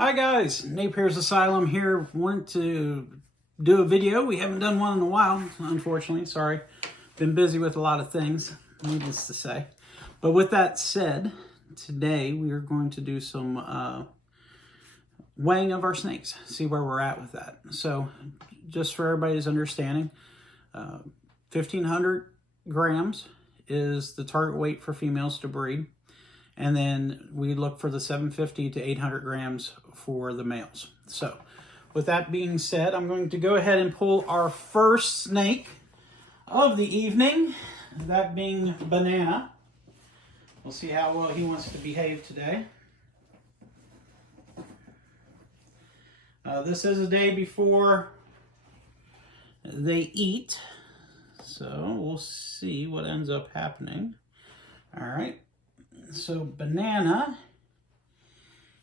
Hi guys, Napier's Asylum here. Wanted to do a video. We haven't done one in a while, unfortunately. Sorry. Been busy with a lot of things, needless to say. But with that said, today we are going to do some weighing of our snakes, see where we're at with that. So just for everybody's understanding, 1,500 grams is the target weight for females to breed. And then we look for the 750 to 800 grams for the males. So with that being said, I'm going to go ahead and pull our first snake of the evening, that being Banana. We'll see how well he wants to behave today. This is a day before they eat, so we'll see what ends up happening. All right. So Banana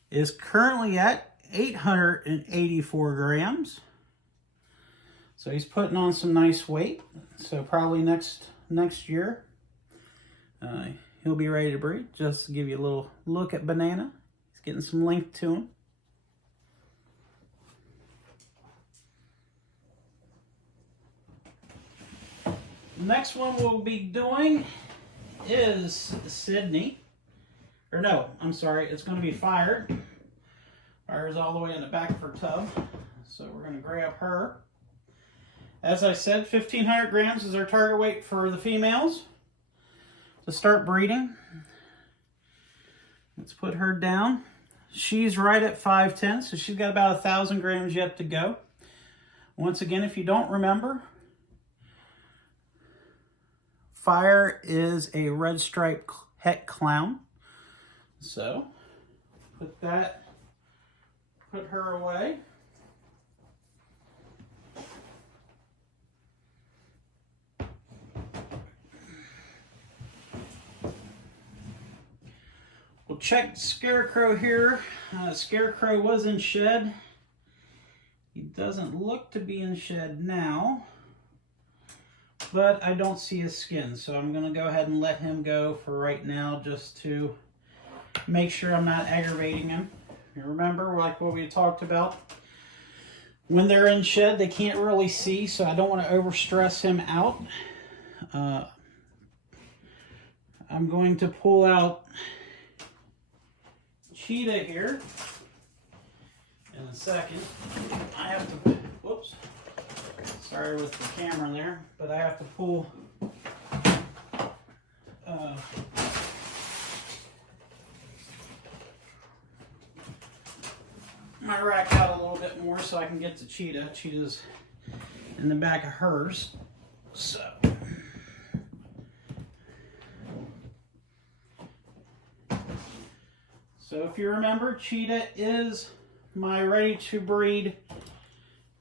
is currently at 884 grams. So he's putting on some nice weight. So probably next year, he'll be ready to breed. Just to give you a little look at Banana. He's getting some length to him. The next one we'll be doing is Sydney. Or no, I'm sorry, it's going to be Fire. Fire's all the way in the back of her tub. So we're going to grab her. As I said, 1,500 grams is our target weight for the females to start breeding. Let's put her down. She's right at 5'10", so she's got about 1,000 grams yet to go. Once again, if you don't remember, Fire is a red stripe het clown. So, put her away. We'll check Scarecrow here. Scarecrow was in shed. He doesn't look to be in shed now, but I don't see his skin, so I'm going to go ahead and let him go for right now just to make sure I'm not aggravating him. You remember, like what we talked about, when they're in shed, they can't really see, so I don't want to overstress him out. I'm going to pull out Cheetah here in a second. I have to, whoops, sorry with the camera there, but I have to pull my rack out a little bit more so I can get to Cheetah. Cheetah's in the back of hers. So if you remember, Cheetah is my ready to breed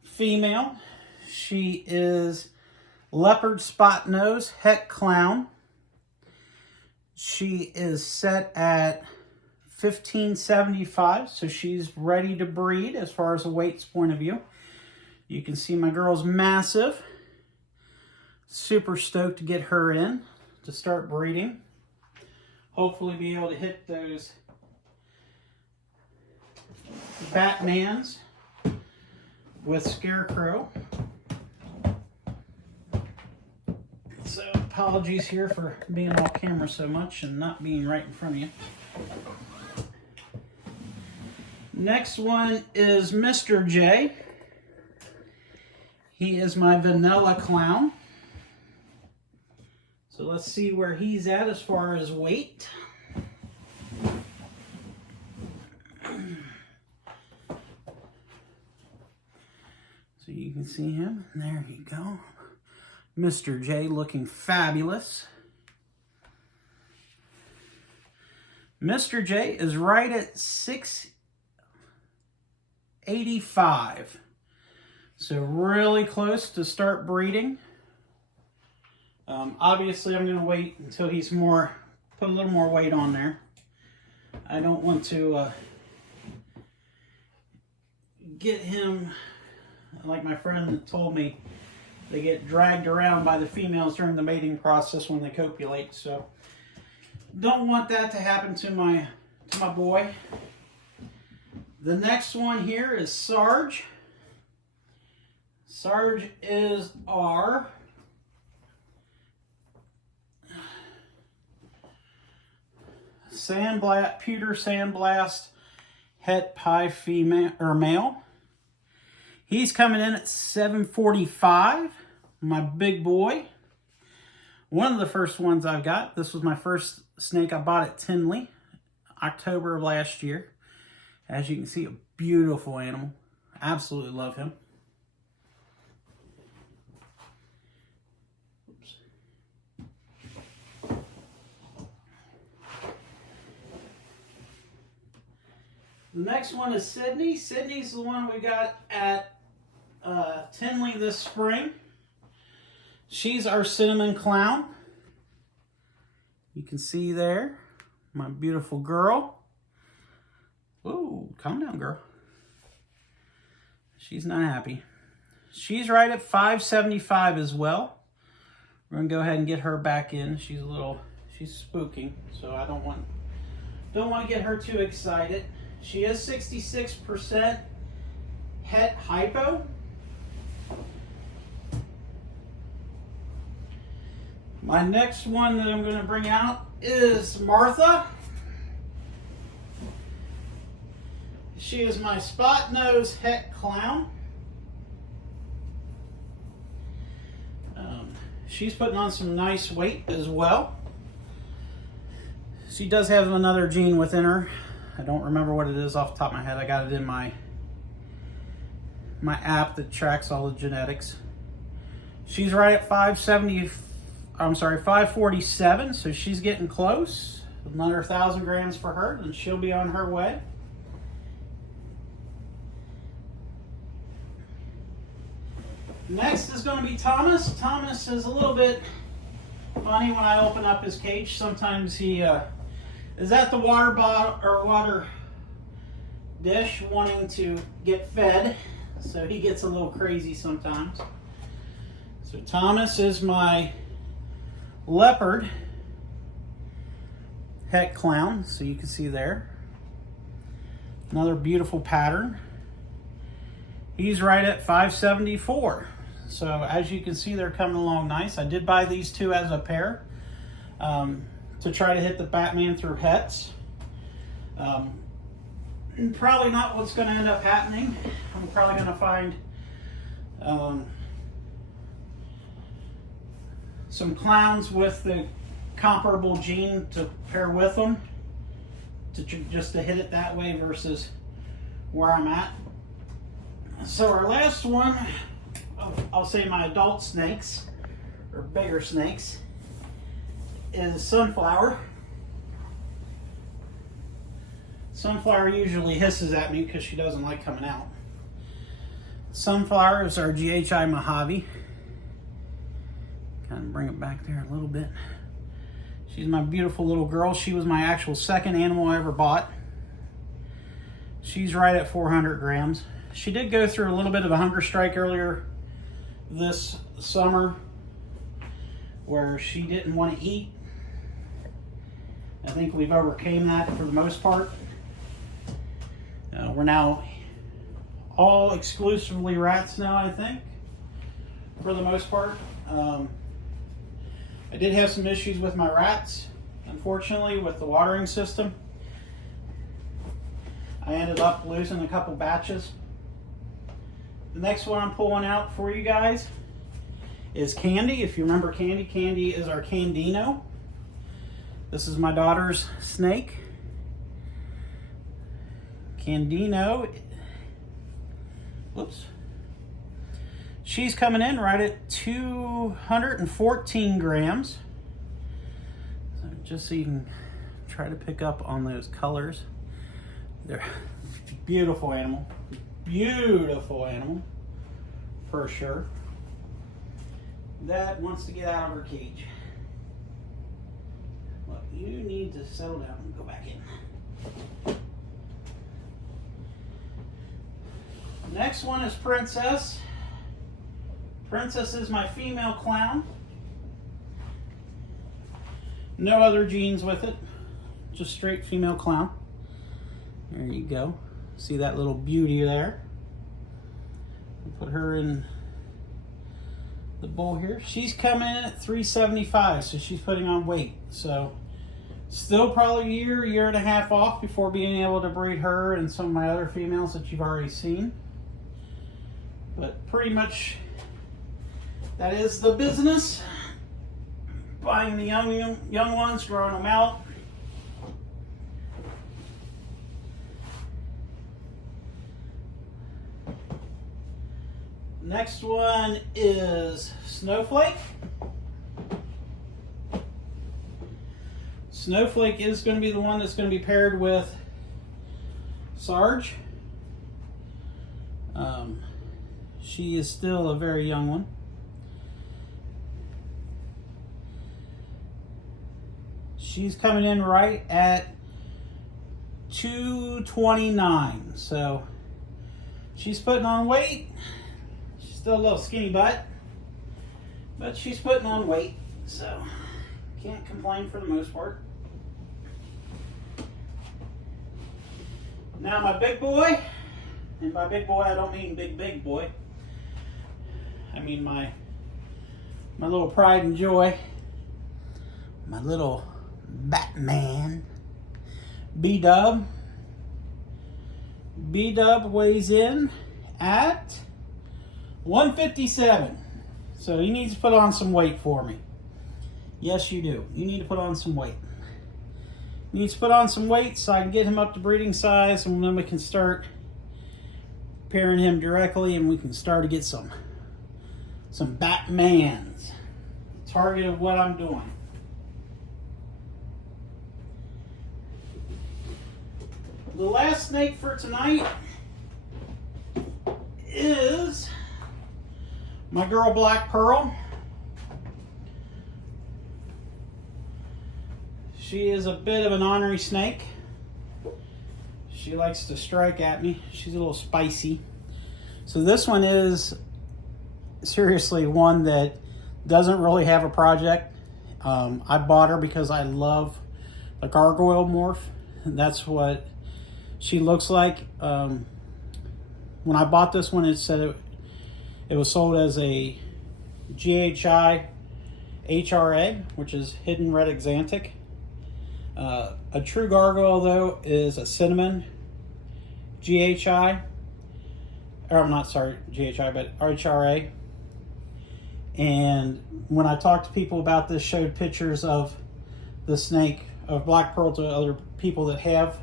female. She is leopard spot nose het clown. She is set at 1575, so she's ready to breed as far as a weight's point of view. You can see my girl's massive. Super stoked to get her in to start breeding. Hopefully be able to hit those Batmans with Scarecrow. So apologies here for being off camera so much and not being right in front of you. Next one is Mr. J. He is my vanilla clown. So let's see where he's at as far as weight. So you can see him. There you go. Mr. J looking fabulous. Mr. J is right at 685. So really close to start breeding. Obviously I'm going to wait until he's put a little more weight on there. I don't want to get him, like my friend told me, they get dragged around by the females during the mating process when they copulate. So don't want that to happen to my boy. The next one here is Sarge. Sarge is our pewter sandblast het pie female or male. He's coming in at 745. My big boy. One of the first ones I've got. This was my first snake I bought at Tinley, October of last year. As you can see, a beautiful animal. Absolutely love him. Oops. The next one is Sydney. Sydney's the one we got at Tinley this spring. She's our cinnamon clown. You can see there, my beautiful girl. Ooh, calm down, girl. She's not happy. She's right at 575 as well. We're gonna go ahead and get her back in. She's spooking, so I don't want to get her too excited. She is 66% het hypo. My next one that I'm going to bring out is Martha. She is my spot nose het clown. She's putting on some nice weight as well. She does have another gene within her. I don't remember what it is off the top of my head. I got it in my app that tracks all the genetics. She's right at 547, so she's getting close. Another 1,000 grams for her, and she'll be on her way. Next is going to be Thomas. Thomas is a little bit funny when I open up his cage. Sometimes he is at the water bottle or water dish wanting to get fed, so he gets a little crazy sometimes. So Thomas is my leopard het clown, so you can see there. Another beautiful pattern. He's right at 574. So as you can see, they're coming along nice. I did buy these two as a pair to try to hit the Batman through hets. Probably not what's going to end up happening. I'm probably going to find some clowns with the comparable gene to pair with them, just to hit it that way versus where I'm at. So our last one, I'll say my adult snakes, or bigger snakes, is Sunflower. Sunflower usually hisses at me because she doesn't like coming out. Sunflower is our GHI Mojave. Kind of bring it back there a little bit. She's my beautiful little girl. She was my actual second animal I ever bought. She's right at 400 grams. She did go through a little bit of a hunger strike earlier this summer where she didn't want to eat. I think we've overcame that for the most part. We're now all exclusively rats now, I think, for the most part. I did have some issues with my rats, unfortunately, with the watering system. I ended up losing a couple batches. The next one I'm pulling out for you guys is Candy. If you remember Candy, Candy is our Candino. This is my daughter's snake. Candino, whoops. She's coming in right at 214 grams. So just so you can try to pick up on those colors. They're beautiful animal. Beautiful animal, for sure. That wants to get out of her cage. Well, you need to settle down and go back in. Next one is Princess. Princess is my female clown. No other genes with it. Just straight female clown. There you go. See that little beauty there? We'll put her in the bowl here. She's coming in at 375, so she's putting on weight. So still probably a year and a half off before being able to breed her and some of my other females that you've already seen. But pretty much that is the business. Buying the young ones, growing them out. Next one is Snowflake. Snowflake is going to be the one that's going to be paired with Sarge. She is still a very young one. She's coming in right at 229. So she's putting on weight. She's still a little skinny butt, but she's putting on weight. So can't complain for the most part. Now my big boy, and by big boy I don't mean big boy. I mean my little pride and joy. My little Batman, B-Dub. B-Dub weighs in at 157. So he needs to put on some weight for me. Yes, you do. You need to put on some weight. He needs to put on some weight so I can get him up to breeding size, and then we can start pairing him directly, and we can start to get some Batmans. Target of what I'm doing. The last snake for tonight is my girl Black Pearl. She is a bit of an ornery snake. She likes to strike at me. She's a little spicy. So this one is seriously one that doesn't really have a project. I bought her because I love the gargoyle morph. That's what she looks like. When I bought this one, it said it was sold as a GHI HRA, which is Hidden Red Axanthic. A true gargoyle, though, is a cinnamon GHI. Or I'm not sorry, GHI, but HRA. And when I talked to people about this, showed pictures of the snake, of Black Pearl, to other people that have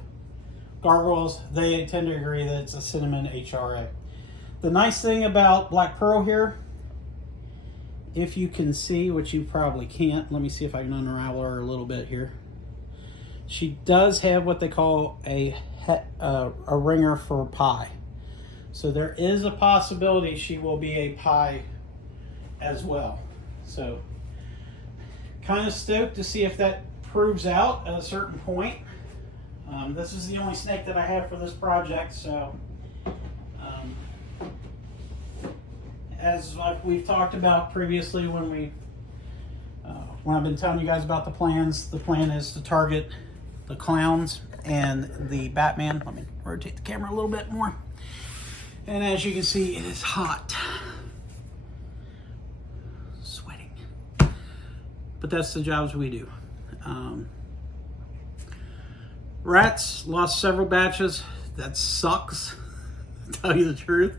gargoyles, they tend to agree that it's a cinnamon HRA. The nice thing about Black Pearl here, if you can see, which you probably can't, let me see if I can unravel her a little bit here. She does have what they call a ringer for pie. So there is a possibility she will be a pie as well. So kind of stoked to see if that proves out at a certain point. This is the only snake that I have for this project, so as like we've talked about previously when I've been telling you guys about the plans, the plan is to target the clowns and the Batman. Let me rotate the camera a little bit more. And as you can see, it is hot. Sweating. But that's the jobs we do. Rats, lost several batches. That sucks, to tell you the truth.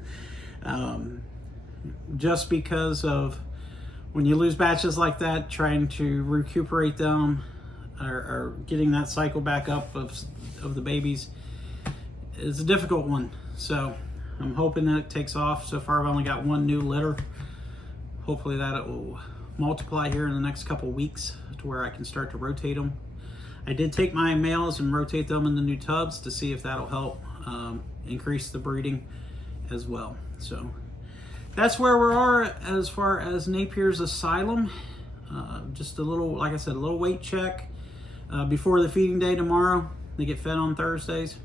Just because of when you lose batches like that, trying to recuperate them or getting that cycle back up of the babies is a difficult one. So I'm hoping that it takes off. So far I've only got one new litter. Hopefully that it will multiply here in the next couple weeks to where I can start to rotate them. I did take my males and rotate them in the new tubs to see if that'll help increase the breeding as well. So that's where we are as far as Napier's Asylum. Just a little, like I said, a little weight check before the feeding day tomorrow. They get fed on Thursdays.